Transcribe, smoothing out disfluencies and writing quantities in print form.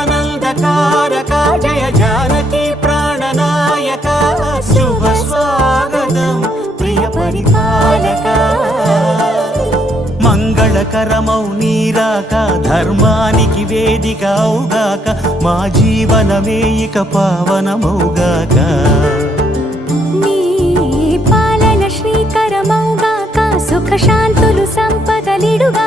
జగదానందకారక జయ జానకి ప్రాణనాయక శుభ స్వాగతం ప్రియ పరిపాలక మంగళకరమౌ నీరాక ధర్మానికి వేదిక అవుగాక మా జీవనమే ఇక పావనమౌగాక నీ పాలన శ్రీకరమౌగాక సుఖ శాంతులు సంపదలిడుగా